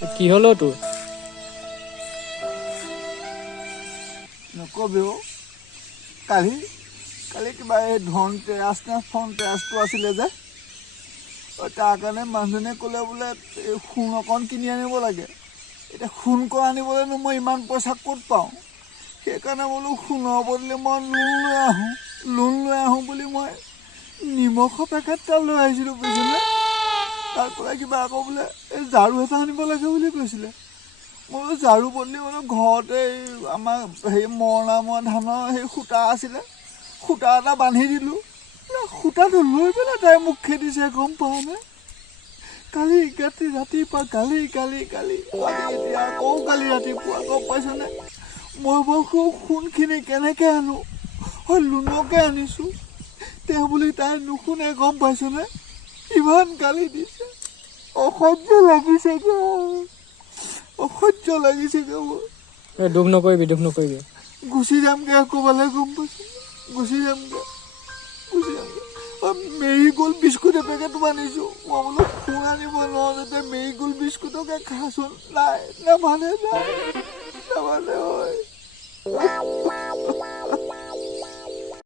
কি হলো তোৰ? নকবি অ'। কালি কিবা এই ধন টেৰাচটো আছিলে যে তাৰ কাৰণে মানুহজনে ক'লে বোলে এই সোণ অকণ কিনি আনিব লাগে। এতিয়া সোণকণ আনিবলৈনো মই ইমান পইচা ক'ত পাওঁ? সেইকাৰণে বোলো সোণৰ বদলি মই লোন লৈ আহোঁ বুলি মই নিমখৰ পেকেট এটা লৈ আহিছিলোঁ বুজিছিলে। তাৰ পৰা কিবা আকৌ বোলে এই ঝাৰু এটা আনিব লাগে বুলি কৈছিলে। মই বোলো ঝাৰু বদলি বোলো ঘৰতে এই আমাৰ হেৰি মৰণা মৰা ধানৰ সেই সূতা আছিলে, সূতা এটা বান্ধি দিলোঁ। সূতাটো লৈ পেলাই তাই মোক খেদিছে, গম পাওঁনে? কালি ৰাতিপুৱা কালি এতিয়া আকৌ কালি ৰাতিপুৱা, গম পাইছনে? মই বাৰু সোণখিনি কেনেকৈ আনো? হয় লোনকে আনিছোঁ, তেওঁ বুলি তাই নুশুনে, গম পাইছনে? ইমান গালি দিছে, অসহ্য লাগিছেগৈ মোৰ। দুখ নকৰিবি। গুচি যামগৈ ক'ৰবালৈ, গম পাইছোঁ? গুচি যামগৈ। মেৰিগ'ল্ড বিস্কুট এপেকেটো আনিছোঁ। মই বোলো সোণ আনিব নোৱাৰোঁ যাতে মেৰিগ'ল্ড বিস্কুটকে খাচোন। নামানে হয়।